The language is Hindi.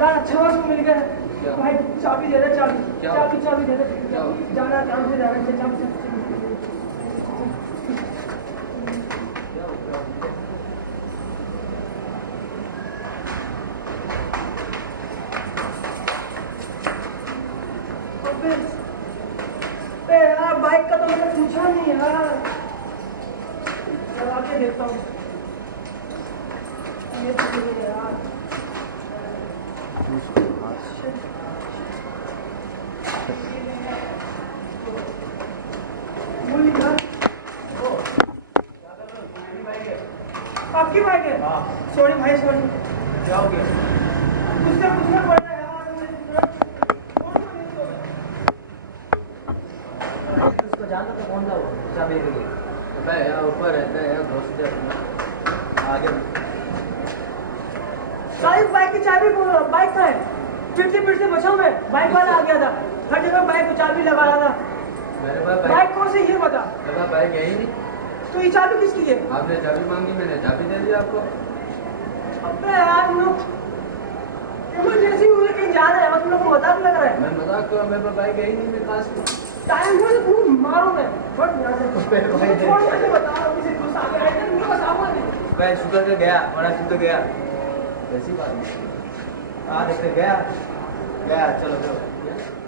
यार अच्छा हुआ उसको मिल गया भाई। चाबी दे दे, चाबी दे दे। जाना काम से जाना है, चाबी। यार बाइक का तो मैंने पूछा नहीं यार, चला के देखता हूँ। ये तो नहीं है यार। आपकी बाइक है? सॉरी भाई, सॉरी। क्या हो गया? उससे पूछना पड़ रहा है यार। उसको जानता तो कौन था वो चाबी के लिए? अबे यार ऊपर रहता है यार, दोस्त है अपना। आगे सारी बाइक की चाबी बाइक का है। फिरते बचा मैं, बाइक वाला आ गया था, हर जगह बाइक को चाबी लगा रहा था। मेरे पास बाइक कौन से ये बता। मेरे पास बाइक है ही नहीं। तो ये चाबी किसकी है? आपने चाबी मांगी, मैंने चाबी दे दी आपको। अबे यार तुम लोग इमरजेंसी में मुझे कहीं जाना है, तुम लोग को मजाक लग रहा है। मैं मजाक कर रहा हूं, मेरे पास बाइक है ही नहीं मेरे पास। टाइम हुआ तो तुम मारो मैं फट यहां से। छोड़ मैं बता रहा हूं, किसी दोस्त आ गया है मुझे बताऊंगा नहीं। मैं शुक्र से गया, बड़ा शुक्र गया, ऐसी बात नहीं। देखते गया, चलो चलो।